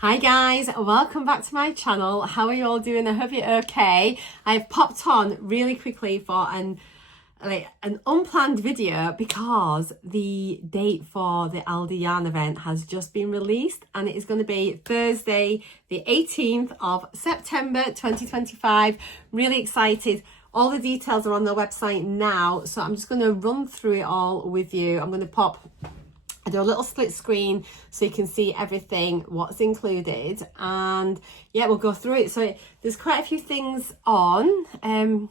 Hi guys, welcome back to my channel. How are you all doing? I hope you're okay. I've popped on really quickly for an unplanned video because the date for the ALDI YARN event has just been released, and it is going to be Thursday the 18th of September 2025. Really excited. All the details are on the website now, so I'm just going to run through it all with you. I'm going to do a little split screen so you can see everything, what's included, and yeah, we'll go through it. So there's quite a few things on. I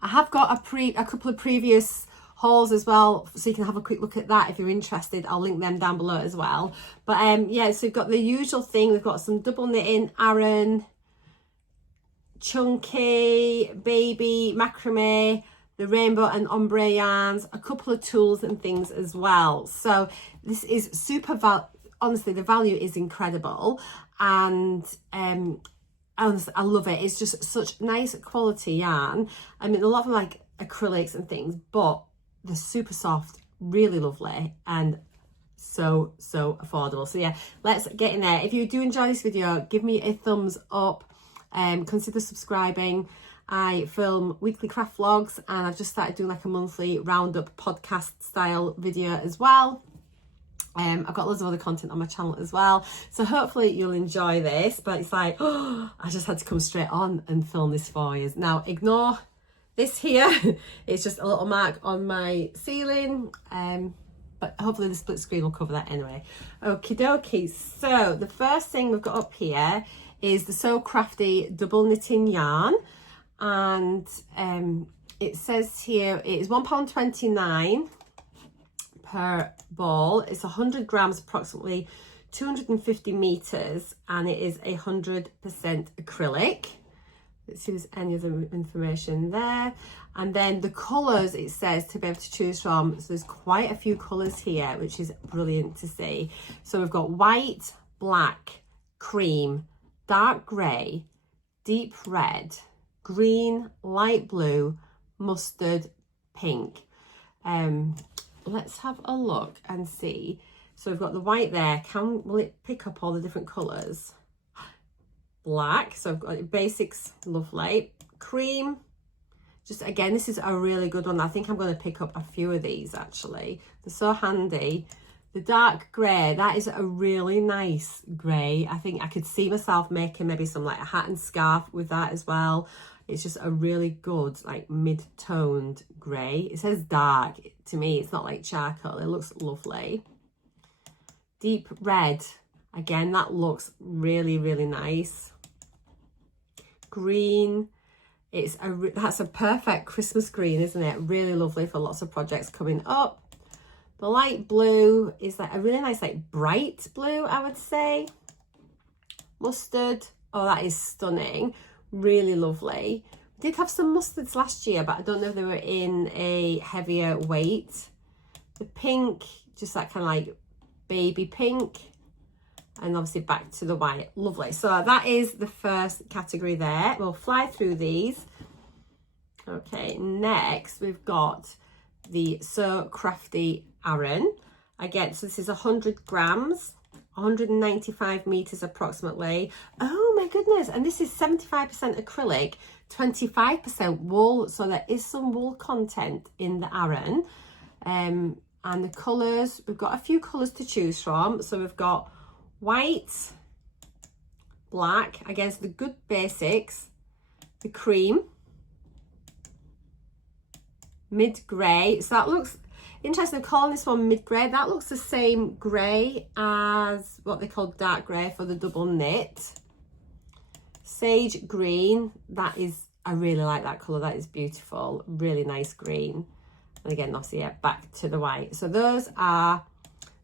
have got a couple of previous hauls as well, so you can have a quick look at that if you're interested. I'll link them down below as well. But yeah, so we've got the usual thing. We've got some double knitting, Aran, chunky, baby, macrame, the rainbow and ombre yarns, a couple of tools and things as well. So this is super honestly, the value is incredible, and honestly, I love it. It's just such nice quality yarn. I mean, a lot of them like acrylics and things, but they're super soft, really lovely, and so affordable. So yeah, let's get in there. If you do enjoy this video, give me a thumbs up. Consider subscribing. I film weekly craft vlogs, and I've just started doing like a monthly roundup podcast style video as well. I've got loads of other content on my channel as well, so hopefully you'll enjoy this. But it's like, oh, I just had to come straight on and film this for you. Now ignore this here. It's just a little mark on my ceiling, but hopefully the split screen will cover that anyway. Okie dokie. So the first thing we've got up here is the So Crafty double knitting yarn, and it says here it is £1.29 per ball. It's 100 grams, approximately 250 meters, and it is 100% acrylic. Let's see if there's any other information there. And then the colors, it says to be able to choose from, so there's quite a few colors here, which is brilliant to see. So we've got white, black, cream, dark gray, deep red, green, light blue, mustard, pink. Let's have a look and see. So we've got the white there. Will it pick up all the different colours? Black, so I've got basics, lovely. Cream, just again, this is a really good one. I think I'm going to pick up a few of these actually. They're so handy. The dark grey, that is a really nice grey. I think I could see myself making maybe some like a hat and scarf with that as well. It's just a really good like mid-toned grey. It says dark. To me, it's not like charcoal. It looks lovely. Deep red, again, that looks really nice. Green, that's a perfect Christmas green, isn't it? Really lovely for lots of projects coming up. The light blue is like a really nice like bright blue, I would say. Mustard, oh, that is stunning. Really lovely. We did have some mustards last year, but I don't know if they were in a heavier weight. The pink, just that kind of like baby pink, and obviously back to the white. Lovely. So that is the first category there. We'll fly through these. Okay, next we've got the So Crafty Aran. Again, so this is 100 grams, 195 meters approximately. Oh my goodness, and this is 75% acrylic, 25% wool, so there is some wool content in the Aran. And the colors, we've got a few colors to choose from. So we've got white, black, again, so the good basics, the cream, mid-grey. So that looks interesting, calling this one mid-grey. That looks the same grey as what they call dark grey for the double knit. Sage green, that is, I really like that colour. That is beautiful, really nice green. And again, obviously, yeah, back to the white. So those are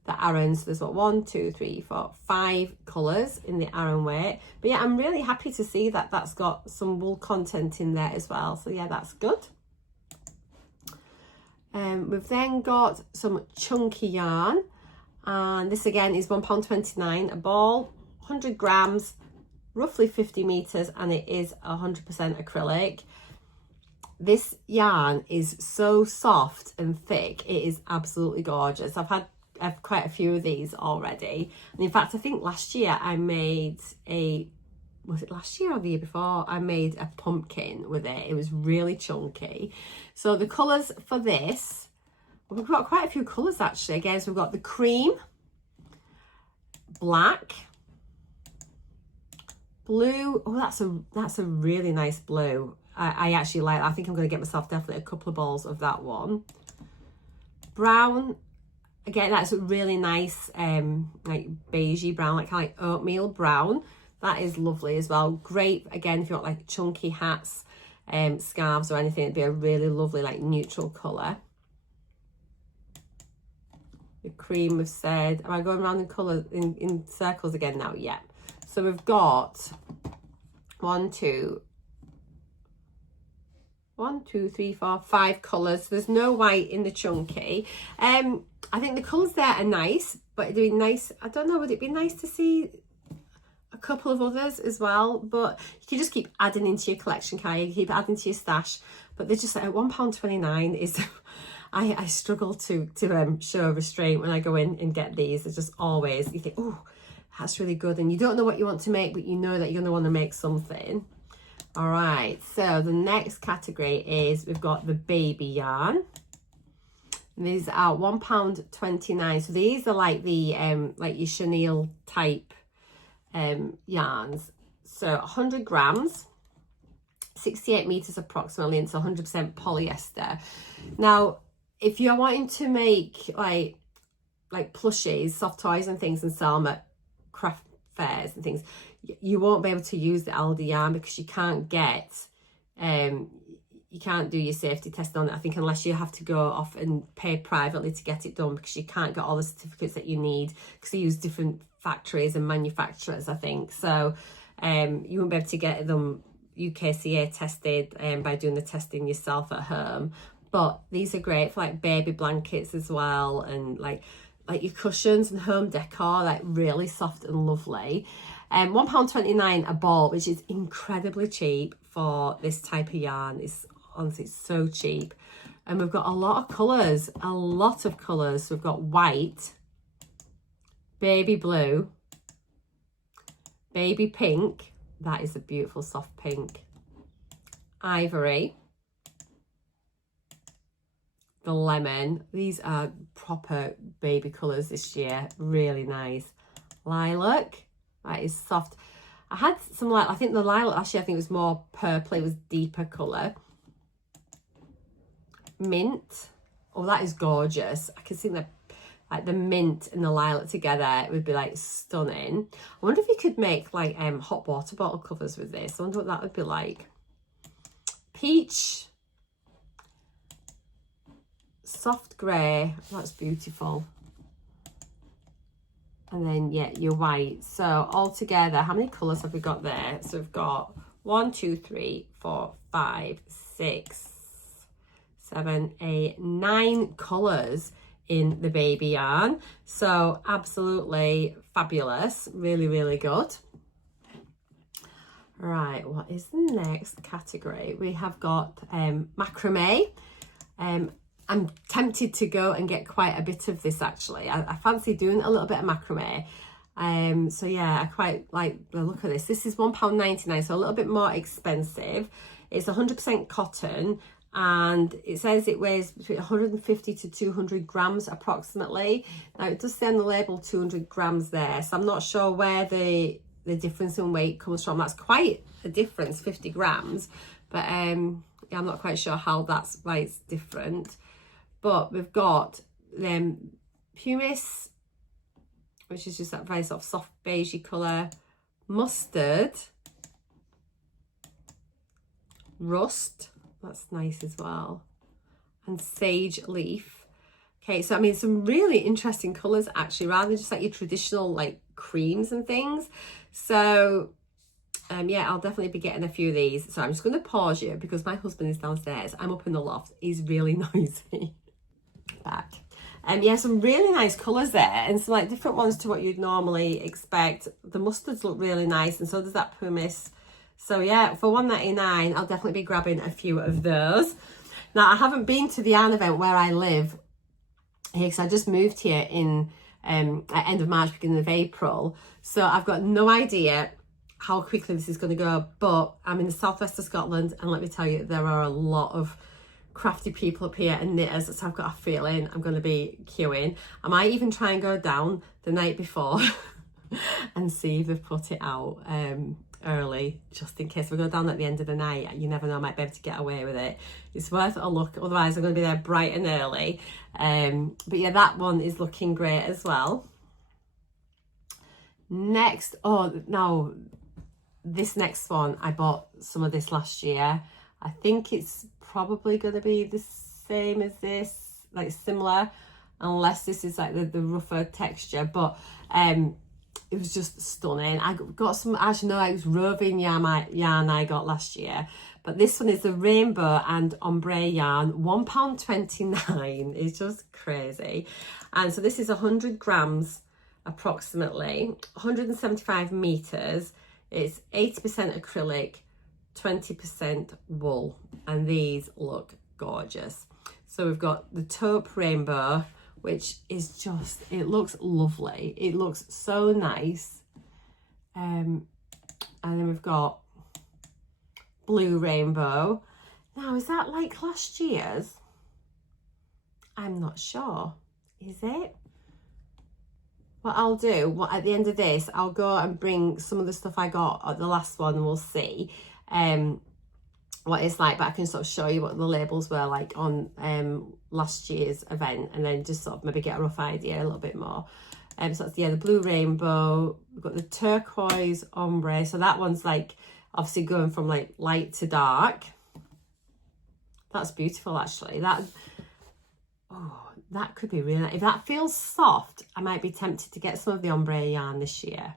the Arans. There's what, 1, 2, 3, 4, 5 colours in the Aran weight. But yeah, I'm really happy to see that that's got some wool content in there as well. So yeah, that's good. We've then got some chunky yarn, and this again is £1.29 a ball, 100 grams, roughly 50 meters, and it is 100% acrylic. This yarn is so soft and thick. It is absolutely gorgeous. I've had quite a few of these already. And in fact, I think last year I made was it last year or the year before? I made a pumpkin with it. It was really chunky. So the colours for this, we've got quite a few colours actually. Again, so we've got the cream, black, blue. Oh, that's a really nice blue. I actually like. I think I'm going to get myself definitely a couple of balls of that one. Brown. Again, that's a really nice, like beigey brown, like kind of like oatmeal brown. That is lovely as well. Great, again, if you want like chunky hats, scarves or anything, it'd be a really lovely like neutral colour. The cream, we've said. Am I going around in colour in circles again now? Yeah. So we've got 1, 2, 3, 4, 5 colours. There's no white in the chunky. I think the colours there are nice, but it'd be nice. I don't know, would it be nice to see a couple of others as well? But you can just keep adding into your collection, can you? Keep adding to your stash. But they're just like £1.29 is. I struggle to show restraint when I go in and get these. They're just always, you think, oh, that's really good, and you don't know what you want to make, but you know that you're going to want to make something. All right, so the next category is we've got the baby yarn. And these are £1.29. So these are like the like your chenille type yarns. So 100 grams, 68 meters approximately, and it's 100% polyester. Now, if you're wanting to make like plushies, soft toys and things, and sell them at craft fairs and things, you won't be able to use the ALDI yarn because you can't get you can't do your safety test on it, I think, unless you have to go off and pay privately to get it done, because you can't get all the certificates that you need because they use different factories and manufacturers, I think. So you won't be able to get them UKCA tested by doing the testing yourself at home. But these are great for like baby blankets as well, and like your cushions and home decor, like really soft and lovely. £1.29 a ball, which is incredibly cheap for this type of yarn. It's honestly so cheap. And we've got a lot of colours, So we've got white, baby blue, baby pink. That is a beautiful soft pink. Ivory. The lemon. These are proper baby colours this year. Really nice. Lilac. That is soft. I had some I think the lilac last year, I think it was more purpley, it was deeper colour. Mint. Oh, that is gorgeous. I can see like the mint and the lilac together, it would be like stunning. I wonder if you could make like hot water bottle covers with this. I wonder what that would be like. Peach. Soft grey. That's beautiful. And then, yeah, your white. So all together, how many colours have we got there? So we've got 1, 2, 3, 4, 5, 6, 7, 8, 9 colours in the baby yarn. So absolutely fabulous. Really, really good. Right, what is the next category? We have got macrame. I'm tempted to go and get quite a bit of this actually. I fancy doing a little bit of macrame. So yeah, I quite like the look of this. This is £1.99, so a little bit more expensive. It's 100% cotton, and it says it weighs between 150 to 200 grams approximately. Now it does say on the label 200 grams there, so I'm not sure where the difference in weight comes from. That's quite a difference, 50 grams. But yeah, I'm not quite sure how that's why it's different. But we've got pumice, which is just that very sort of soft beigey colour, mustard, rust, that's nice as well, and sage leaf. Okay, so I mean, some really interesting colours actually, rather than just like your traditional like creams and things. So yeah, I'll definitely be getting a few of these. So I'm just going to pause you because my husband is downstairs. I'm up in the loft. He's really noisy. Back. Yeah, some really nice colours there, and some like different ones to what you'd normally expect. The mustards look really nice, and so does that pumice. So yeah, for £1.99, I'll definitely be grabbing a few of those. Now, I haven't been to the yarn event where I live here, because I just moved here in at end of March, beginning of April. So I've got no idea how quickly this is going to go, but I'm in the southwest of Scotland, and let me tell you, there are a lot of crafty people up here and knitters, so I've got a feeling I'm going to be queuing. I might even try and go down the night before and see if they've put it out early, just in case we go down at the end of the night. You never know, I might be able to get away with it. It's worth a look, otherwise I'm going to be there bright and early. But yeah, that one is looking great as well. Next, oh no, this next one, I bought some of this last year. I think it's probably going to be the same as this, like similar, unless this is like the rougher texture, but it was just stunning. I got some, actually no, it was roving yarn I got last year, but this one is the rainbow and ombre yarn, £1.29. It's just crazy. And so this is 100 grams approximately, 175 meters. It's 80% acrylic, 20% wool, and these look gorgeous. So we've got the taupe rainbow, which is just, it looks lovely. It looks so nice. And then we've got blue rainbow. Now, is that like last year's? I'm not sure. Is it? What I'll do, at the end of this, I'll go and bring some of the stuff I got at the last one, and we'll see what it's like, but I can sort of show you what the labels were like on last year's event, and then just sort of maybe get a rough idea a little bit more. So that's, yeah, the blue rainbow. We've got the turquoise ombre, so that one's like obviously going from like light to dark. That's beautiful, actually. That, oh, that could be really nice. If that feels soft, I might be tempted to get some of the ombre yarn this year.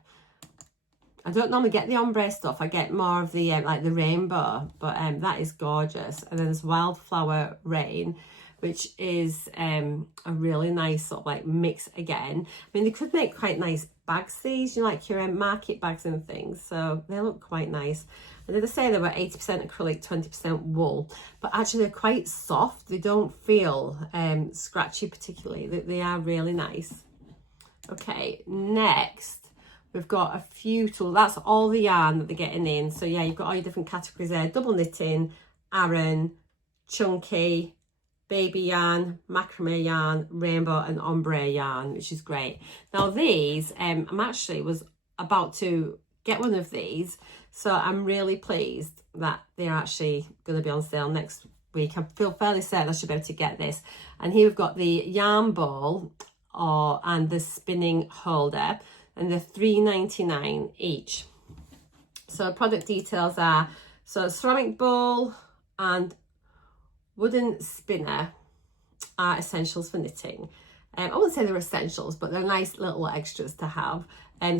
I don't normally get the ombre stuff. I get more of the like the rainbow, but that is gorgeous. And then there's Wildflower Rain, which is a really nice sort of like mix again. I mean, they could make quite nice bags, these, you know, like your market bags and things. So they look quite nice. And they say they were 80% acrylic, 20% wool, but actually they're quite soft. They don't feel scratchy particularly. They are really nice. Okay, next we've got a few tools. That's all the yarn that they're getting in. So yeah, you've got all your different categories there. Double knitting, Aran, chunky, baby yarn, macrame yarn, rainbow and ombre yarn, which is great. Now these, I'm actually was about to get one of these. So I'm really pleased that they're actually going to be on sale next week. I feel fairly certain I should be able to get this. And here we've got the yarn ball and the spinning holder, and they're $3.99 each. So product details are, so ceramic bowl and wooden spinner are essentials for knitting. I wouldn't say they're essentials, but they're nice little extras to have.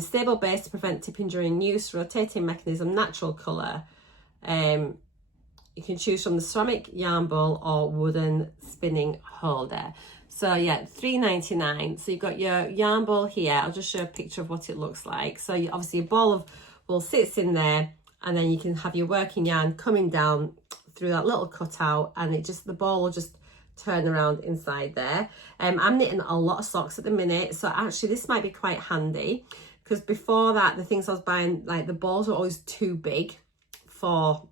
Stable base to prevent tipping during use, rotating mechanism, natural colour. You can choose from the ceramic yarn bowl or wooden spinning holder. So yeah, $3.99. So you've got your yarn ball here. I'll just show a picture of what it looks like. So obviously your ball of wool sits in there, and then you can have your working yarn coming down through that little cutout, and it just, the ball will just turn around inside there. I'm knitting a lot of socks at the minute, so actually this might be quite handy, because before that, the things I was buying, like the balls were always too big for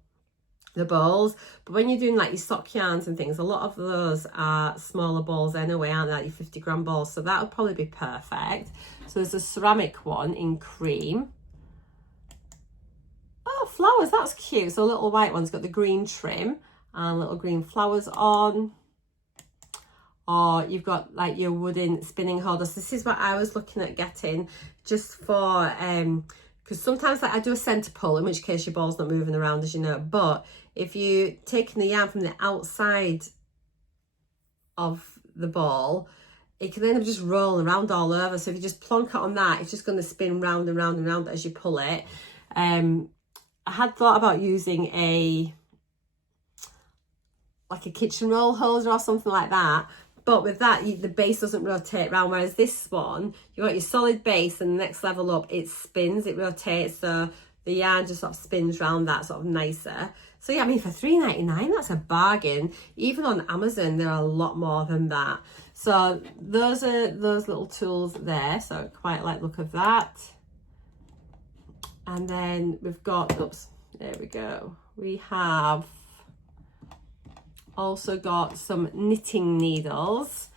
the balls, but when you're doing like your sock yarns and things, a lot of those are smaller balls anyway, aren't they, like your 50-gram balls, so that would probably be perfect. So there's a ceramic one in cream. Oh, flowers, that's cute. So a little white one's got the green trim and little green flowers on. Or you've got like your wooden spinning holders. This is what I was looking at getting, just for because sometimes like I do a centre pull, in which case your ball's not moving around, as you know, but if you're taking the yarn from the outside of the ball, it can end up just rolling around all over. So if you just plonk it on that, it's just going to spin round and round and round as you pull it. I had thought about using like a kitchen roll holder or something like that, but with that, the base doesn't rotate around, whereas this one, you've got your solid base, and the next level up, it spins, it rotates, so the yarn just sort of spins round that sort of nicer. So yeah, I mean, for $3.99, that's a bargain. Even on Amazon, there are a lot more than that. So those are those little tools there. So I quite like the look of that. And then we've got, oops, there we go. We have also got some knitting needles.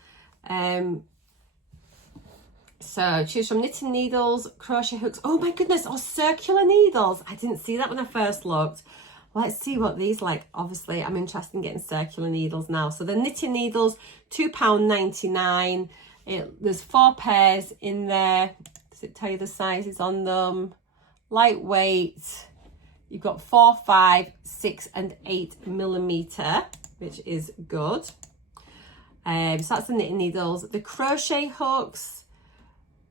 So choose from knitting needles, crochet hooks. Oh my goodness, oh, circular needles. I didn't see that when I first looked. Let's see what these like. Obviously, I'm interested in getting circular needles now. So the knitting needles, £2.99. There's 4 pairs in there. Does it tell you the sizes on them? Lightweight. You've got 4, 5, 6 and 8 millimeter, which is good. So that's the knitting needles. The crochet hooks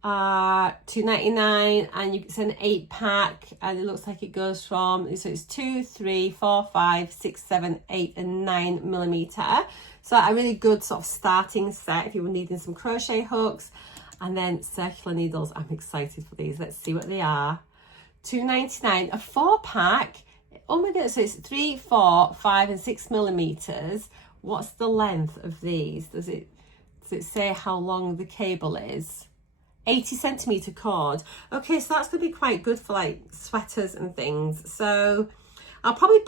are $2.99, and it's an 8-pack, and it looks like it goes from, so it's 2, 3, 4, 5, 6, 7, 8 and 9 millimeter. So a really good sort of starting set if you were needing some crochet hooks. And then circular needles, I'm excited for these. Let's see what they are. $2.99, a 4-pack. Oh my goodness, so it's 3, 4, 5 and 6 millimeters. What's the length of these? Does it say how long the cable is? 80 centimeter cord. Okay, so that's gonna be quite good for like sweaters and things. So I'll probably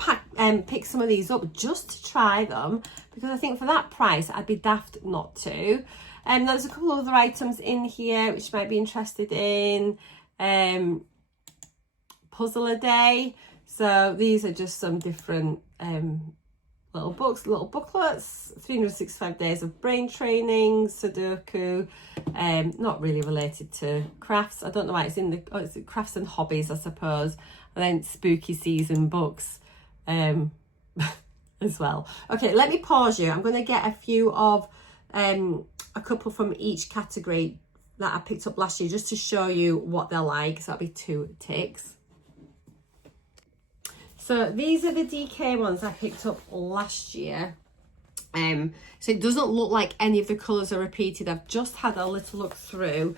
pick some of these up just to try them, because I think for that price I'd be daft not to. And there's a couple of other items in here which you might be interested in. Puzzle a day. So these are just some different little books, little booklets. 365 days of brain training, Sudoku. Not really related to crafts. I don't know why it's in the, oh, it's crafts and hobbies, I suppose. And then spooky season books as well. Okay, let me pause you. I'm going to get a few of a couple from each category that I picked up last year, just to show you what they're like. So that'll be 2 ticks. So these are the DK ones I picked up last year. So it doesn't look like any of the colours are repeated. I've just had a little look through.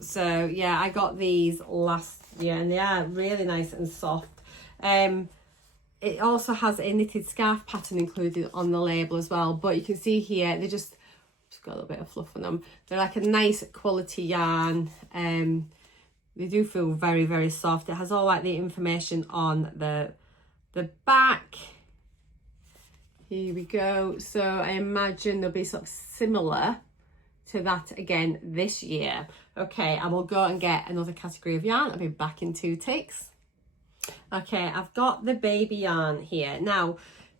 So yeah, I got these last year and they are really nice and soft. It also has a knitted scarf pattern included on the label as well. But you can see here, they just got a little bit of fluff on them. They're like a nice quality yarn. They do feel very, very soft. It has all like the information on the back. Here we go. So I imagine they'll be sort of similar to that again this year. Okay, I will go and get another category of yarn. I'll be back in 2 ticks. Okay, I've got the baby yarn here. Now,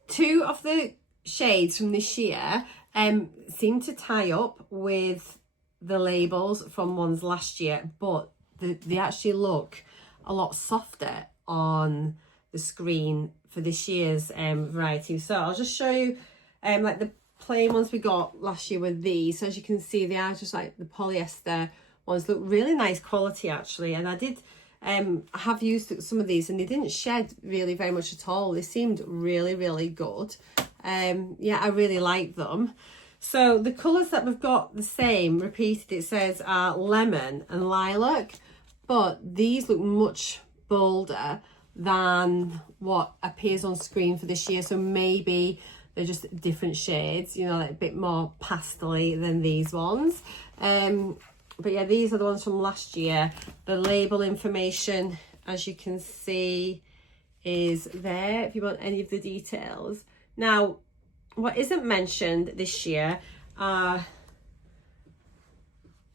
2 of the shades from this year seem to tie up with the labels from ones last year, but they actually look a lot softer on the screen for this year's variety. So I'll just show you like the plain ones we got last year with these. So as you can see, they are just like the polyester ones. Look really nice quality actually, and I did have used some of these and they didn't shed really very much at all. They seemed really, really good. Yeah, I really like them. So the colours that we've got the same repeated, it says lemon and lilac, but these look much bolder than what appears on screen for this year. So maybe they're just different shades, you know, like a bit more pastel-y than these ones. But yeah, these are the ones from last year. The label information, as you can see, is there if you want any of the details. Now, what isn't mentioned this year are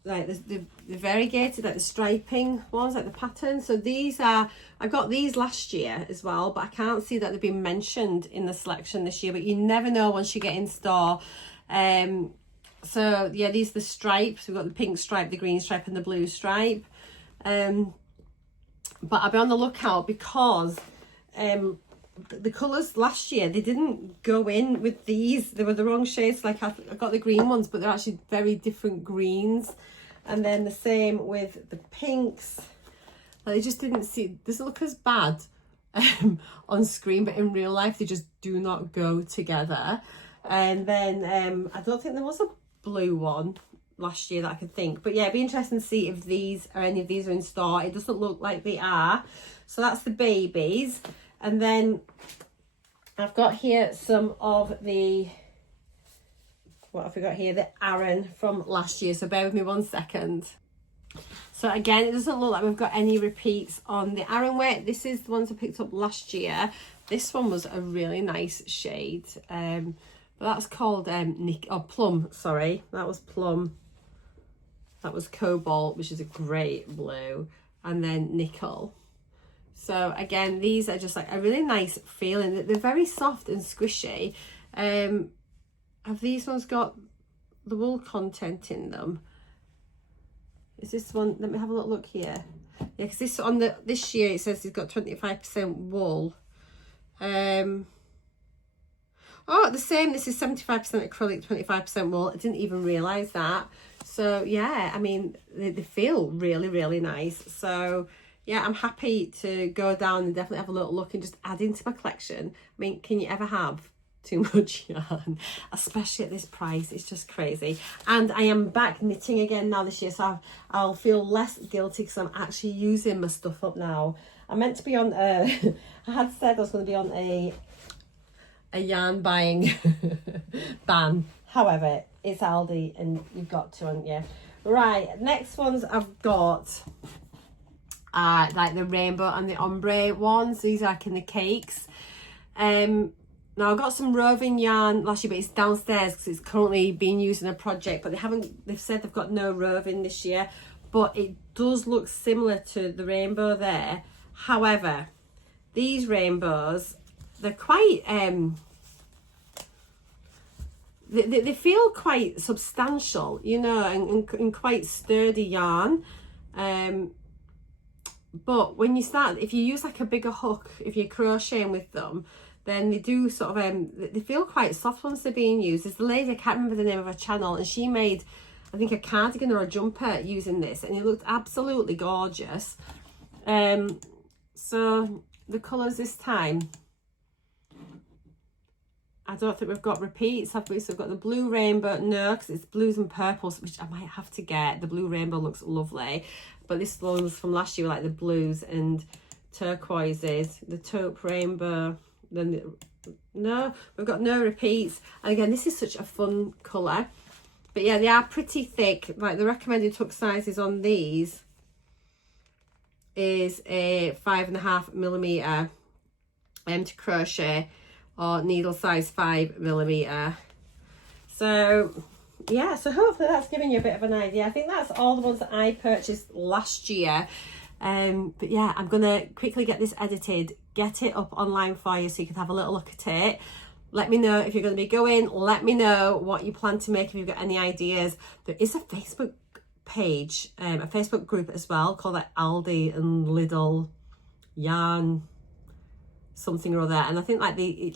like the variegated, like the striping ones, like the pattern. So these are, I got these last year as well, but I can't see that they've been mentioned in the selection this year, but you never know once you get in store. So yeah, these are the stripes. We've got the pink stripe, the green stripe and the blue stripe. But I'll be on the lookout because the colours last year, they didn't go in with these. They were the wrong shades. Like I got the green ones, but they're actually very different greens. And then the same with the pinks. Like they just didn't see, doesn't look as bad on screen, but in real life they just do not go together. And then I don't think there was a blue one last year that I could think, but yeah, it'd be interesting to see if these or any of these are in store. It doesn't look like they are. So that's the babies. And then I've got here some of the what have we got here? The Aran from last year. So bear with me 1 second. So again, it doesn't look like we've got any repeats on the Aran weight. This is the ones I picked up last year. This one was a really nice shade. But that's called plum, sorry. That was plum. That was cobalt, which is a great blue. And then nickel. So again, these are just like a really nice feeling. They're very soft and squishy. Have these ones got the wool content in them? Is this one? Let me have a little look here. Yeah, because this year it says it's got 25% wool. Oh, the same. This is 75% acrylic, 25% wool. I didn't even realise that. So yeah, I mean, they feel really, really nice. So yeah, I'm happy to go down and definitely have a little look and just add into my collection. I mean, can you ever have too much yarn? Especially at this price, it's just crazy. And I am back knitting again now this year, so I'll feel less guilty because I'm actually using my stuff up now. I meant to be on, I had said I was going to be on a yarn buying ban. However, it's Aldi and you've got to, haven't you? Right, next ones I've got like the rainbow and the ombre ones. These are like in the cakes. Now I got some roving yarn last year, but it's downstairs because it's currently being used in a project, but they've said they've got no roving this year, but it does look similar to the rainbow there. However, these rainbows, they're quite they feel quite substantial, you know, and quite sturdy yarn. But when you start, if you use like a bigger hook, if you're crocheting with them, then they do sort of they feel quite soft once they're being used. There's the lady, I can't remember the name of her channel, and she made, I think, a cardigan or a jumper using this, and it looked absolutely gorgeous. So the colours this time, I don't think we've got repeats, have we? So we've got the blue rainbow, no, because it's blues and purples, which I might have to get. The blue rainbow looks lovely, but this one was from last year, like the blues and turquoises, the taupe rainbow. Then no, we've got no repeats. And again, this is such a fun colour, but yeah, they are pretty thick. Like the recommended tuck sizes on these is a 5.5mm to crochet, or needle size 5mm. So yeah, so hopefully that's giving you a bit of an idea. I think that's all the ones that I purchased last year. But yeah, I'm gonna quickly get this edited, get it up online for you so you can have a little look at it. Let me know if you're going to be going. Let me know what you plan to make, if you've got any ideas. There is a Facebook page, a Facebook group as well, called like Aldi and Lidl yarn something or other. And I think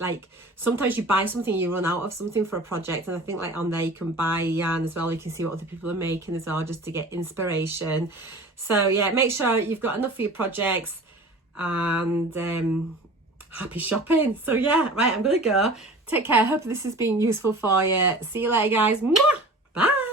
like sometimes you buy something, you run out of something for a project, and I think like on there you can buy yarn as well. You can see what other people are making as well, just to get inspiration. So yeah, make sure you've got enough for your projects, and happy shopping. So yeah, right, I'm gonna go. Take care. Hope this has been useful for you. See you later, guys. Mwah! Bye.